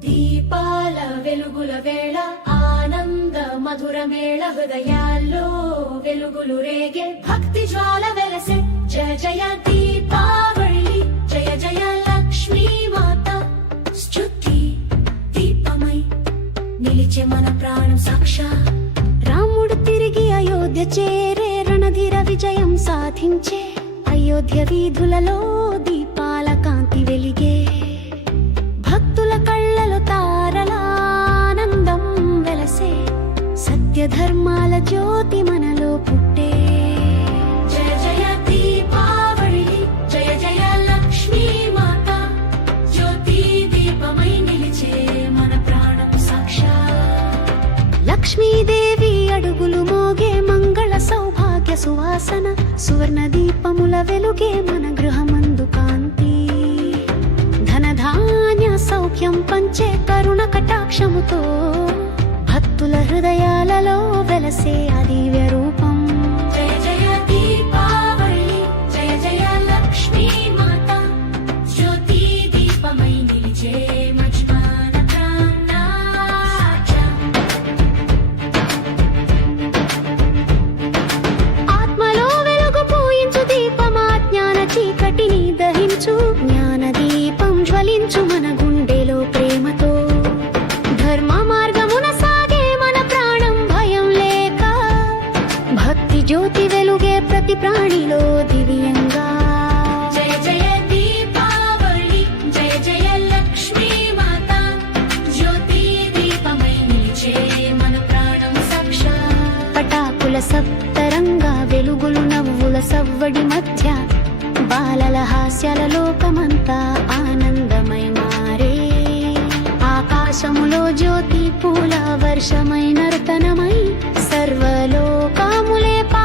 దీపాల వెలుగుల వేళ ఆనంద మధుర మేళ హృదయాల్లో వెలుగులు రేగే భక్తి జ్వాల వెలసే. జయ జయ దీపావళి జయ జయ లక్ష్మీ మాత. స్తుతి దీపమై నిలిచే మన ప్రాణం సాక్షా. రాముడు తిరిగి అయోధ్య చేరే రణధీర విజయం సాధించే. అయోధ్య వీధులలో దీపా అడుగులు మోగే మంగళ సౌభాగ్య సువాసన సువర్ణ దీపముల వెలుగే మన గృహమందు కాంతి. ధనధాన్య సౌఖ్యం పంచే కరుణ కటాక్షముతో భక్తుల హృదయాలలో వెలసే అదివ్య రూపం. సప్తరంగా వెలుగులు నవ్వుల సవ్వడి మధ్య బాలల హాస్యాల లోకమంతా ఆనందమై మారే. ఆకాశములో జ్యోతి పూల వర్షమై నర్తనమై సర్వలోకాములే పా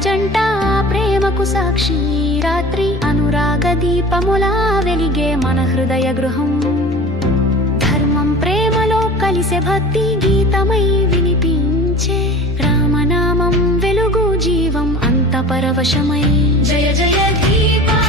జంట ప్రేమకు సాక్షి. రాత్రి అనురాగ దీపములా వెలిగే మన హృదయ గృహం. ధర్మం ప్రేమలో కలిసే భక్తి గీతమై వినిపించే రామనామం వెలుగు జీవం అంత పరవశమై. జయ జయ దీపావళి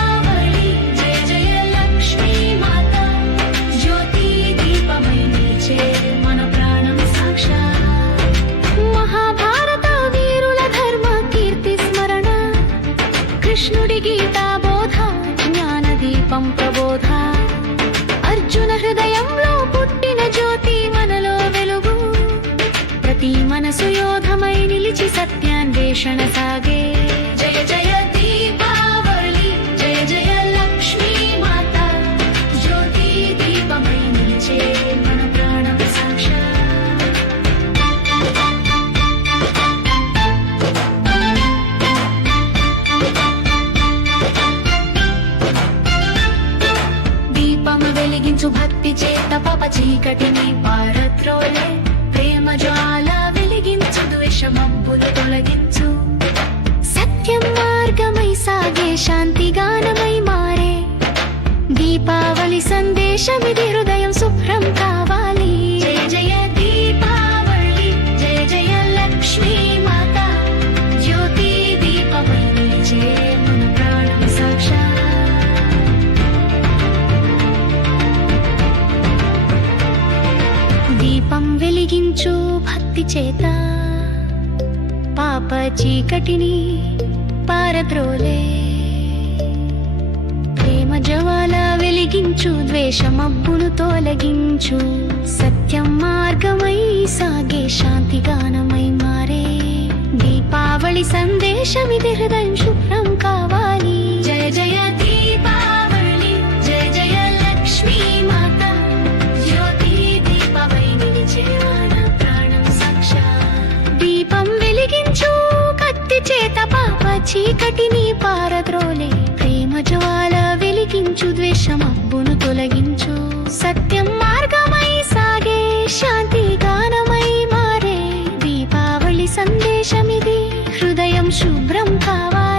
చీకటిని పారత్రోలే ప్రేమ జ్వాల వెలిగించు ద్వేషమబ్బులు తొలగించు. సత్యం మార్గమై సాగే శాంతి గానమై మారే. దీపావళి సందేశమిది దీపం వెలిగించు భక్తి చేత. పాప చీకటిని పారద్రోలే. ప్రేమ జవాల వెలిగించు ద్వేషమబ్బును తొలగించు. సత్యం మార్గమై సాగే శాంతి గానమై మారే. దీపావళి సందేశమిది హృదయం శుభ్రం కా చీకటిని పారద్రోలే ప్రేమ జ్వాల వెలిగించు ద్వేషమబ్బును తొలగించు. సత్యం మార్గమై సాగే శాంతి గానమై మారే దీపావళి సందేశమిది హృదయం శుభ్రం కావాలి